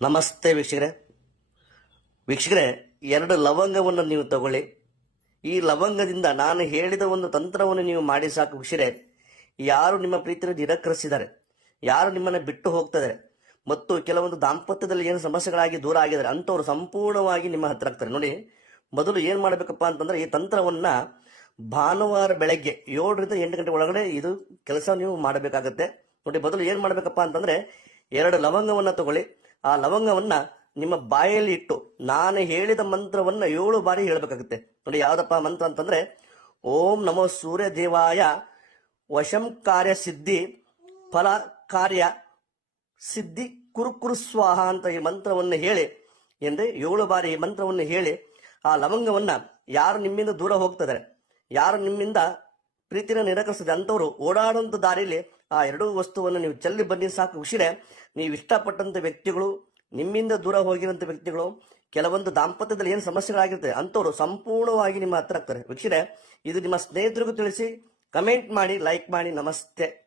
ನಮಸ್ತೆ ವೀಕ್ಷಕರೇ. ವೀಕ್ಷಕರೇ, ಎರಡು ಲವಂಗವನ್ನು ನೀವು ತಗೊಳ್ಳಿ. ಈ ಲವಂಗದಿಂದ ನಾನು ಹೇಳಿದ ಒಂದು ತಂತ್ರವನ್ನು ನೀವು ಮಾಡಿ ಸಾಕು ವೀಕ್ಷಕರೇ. ಯಾರು ನಿಮ್ಮ ಪ್ರೀತಿಯನ್ನು ನಿರಾಕರಿಸಿದ್ದಾರೆ? ಯಾರು ನಿಮ್ಮನ್ನು ಬಿಟ್ಟು ಹೋಗ್ತಿದ್ದಾರೆ? ಮತ್ತು ಕೆಲವೊಂದು ದಾಂಪತ್ಯದಲ್ಲಿ ಏನು ಸಮಸ್ಯೆಗಳಾಗಿ ದೂರ ಆಗಿದ್ದಾರೆ? ಅಂಥವ್ರು ಸಂಪೂರ್ಣವಾಗಿ ನಿಮ್ಮ ಹತ್ರ ಆಗ್ತಾರೆ. ನೋಡಿ, ಮೊದಲು ಏನು ಮಾಡಬೇಕಪ್ಪ ಅಂತಂದ್ರೆ ಈ ತಂತ್ರವನ್ನ ಭಾನುವಾರ ಬೆಳಗ್ಗೆ ಏಳರಿಂದ ಎಂಟು ಗಂಟೆ ಒಳಗಡೆ ಇದು ಕೆಲಸ ನೀವು ಮಾಡಬೇಕಾಗತ್ತೆ. ನೋಡಿ, ಮೊದಲು ಏನು ಮಾಡಬೇಕಪ್ಪ ಅಂತಂದ್ರೆ ಎರಡು ಲವಂಗವನ್ನು ತಗೊಳ್ಳಿ. ಆ ಲವಂಗವನ್ನ ನಿಮ್ಮ ಬಾಯಲ್ಲಿ ಇಟ್ಟು ನಾನು ಹೇಳಿದ ಮಂತ್ರವನ್ನ ಏಳು ಬಾರಿ ಹೇಳಬೇಕಾಗುತ್ತೆ. ನೋಡಿ, ಯಾವ್ದಪ್ಪ ಮಂತ್ರ ಅಂತಂದ್ರೆ, ಓಂ ನಮೋ ಸೂರ್ಯ ದೇವಾಯ ವಶಂ ಕಾರ್ಯ ಸಿದ್ಧಿ ಫಲ ಕಾರ್ಯ ಸಿದ್ಧಿ ಕುರುಕುರು ಸ್ವಾಹ ಅಂತ ಈ ಮಂತ್ರವನ್ನು ಹೇಳಿ, ಎಂದ್ರೆ ಏಳು ಬಾರಿ ಈ ಮಂತ್ರವನ್ನು ಹೇಳಿ ಆ ಲವಂಗವನ್ನ ಯಾರು ನಿಮ್ಮಿಂದ ದೂರ ಹೋಗ್ತಿದ್ದಾರೆ ಯಾರು ನಿಮ್ಮಿಂದ ಪ್ರೀತಿನ ನಿರಾಕರಿಸಿದೆ ಅಂಥವ್ರು ಓಡಾಡುವಂಥ ದಾರಿಯಲ್ಲಿ ಆ ಎರಡೂ ವಸ್ತುವನ್ನು ನೀವು ಚೆಲ್ಲಿ ಬನ್ನಿ ಸಾಕು. ಉಸಿರೆ ನೀವು ಇಷ್ಟಪಟ್ಟಂಥ ವ್ಯಕ್ತಿಗಳು, ನಿಮ್ಮಿಂದ ದೂರ ಹೋಗಿರುವಂಥ ವ್ಯಕ್ತಿಗಳು, ಕೆಲವೊಂದು ದಾಂಪತ್ಯದಲ್ಲಿ ಏನು ಸಮಸ್ಯೆಗಳಾಗಿರ್ತದೆ, ಅಂಥವ್ರು ಸಂಪೂರ್ಣವಾಗಿ ನಿಮ್ಮ ಹತ್ರ ಆಗ್ತಾರೆ ವಕ್ಷಿರೆ ಇದು ನಿಮ್ಮ ಸ್ನೇಹಿತರಿಗೂ ತಿಳಿಸಿ, ಕಮೆಂಟ್ ಮಾಡಿ, ಲೈಕ್ ಮಾಡಿ, ನಮಸ್ತೆ.